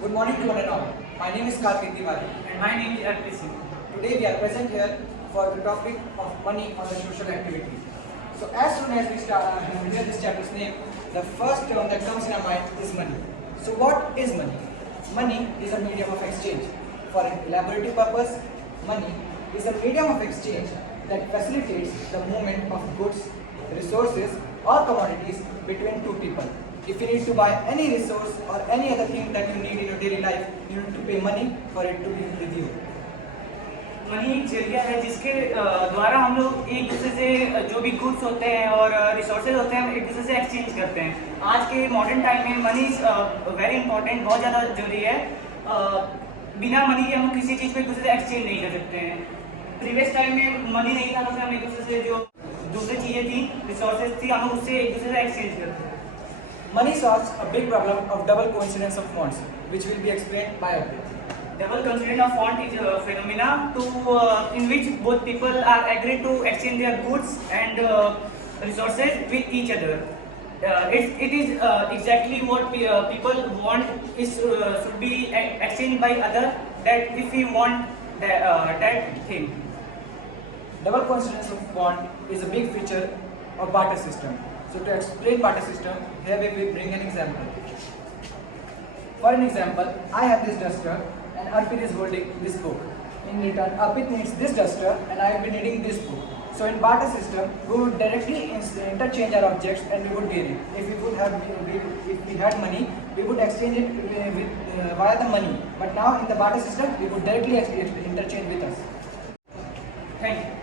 Good morning to one and all. My name is Karthik Tiwari. And my name is Arpit Singh. Today we are present here for the topic of money on the social activity. So as soon as we hear this chapter's name, the first term that comes in our mind is money. So what is money? Money is a medium of exchange. For an elaborative purpose, money is a medium of exchange that facilitates the movement of goods, resources or commodities between two people. If you need to buy any resource or any other thing that you need in your daily life, you need to pay money for it to be with you. Money एक जरिया है जिसके द्वारा हम लोग एक दूसरे से जो भी गुड्स होते हैं और रिसोर्सेज होते हैं हम एक दूसरे से एक्सचेंज करते हैं। आज के मॉडर्न टाइम में मनी वेरी इंपॉर्टेंट, बहुत ज़्यादा जरूरी है। बिना मनी के हम किसी चीज़ को एक दूसरे से एक्सचेंज नहीं कर सकते हैं। प्रीवियस टाइम में मनी नहीं था तो फिर हम एक दूसरे से जो दूसरी चीज़ें थी, रिसोर्सेज थी, हम उससे एक दूसरे से एक्सचेंज करते हैं। Money solves a big problem of double coincidence of wants, which will be explained by a bit. Double coincidence of want is a phenomena in which both people are agreed to exchange their goods and resources with each other. It is exactly what people want should be exchanged by other, that if we want that thing. Double coincidence of want is a big feature of barter system. So to explain barter system, here we will bring an example. For an example, I have this duster and Arpit is holding this book. In return, Arpit needs this duster and I will be needing this book. So in barter system, we would directly interchange our objects and we would gain it. If we had money, we would exchange it via the money. But now in the barter system, we would directly interchange with us. Thank you.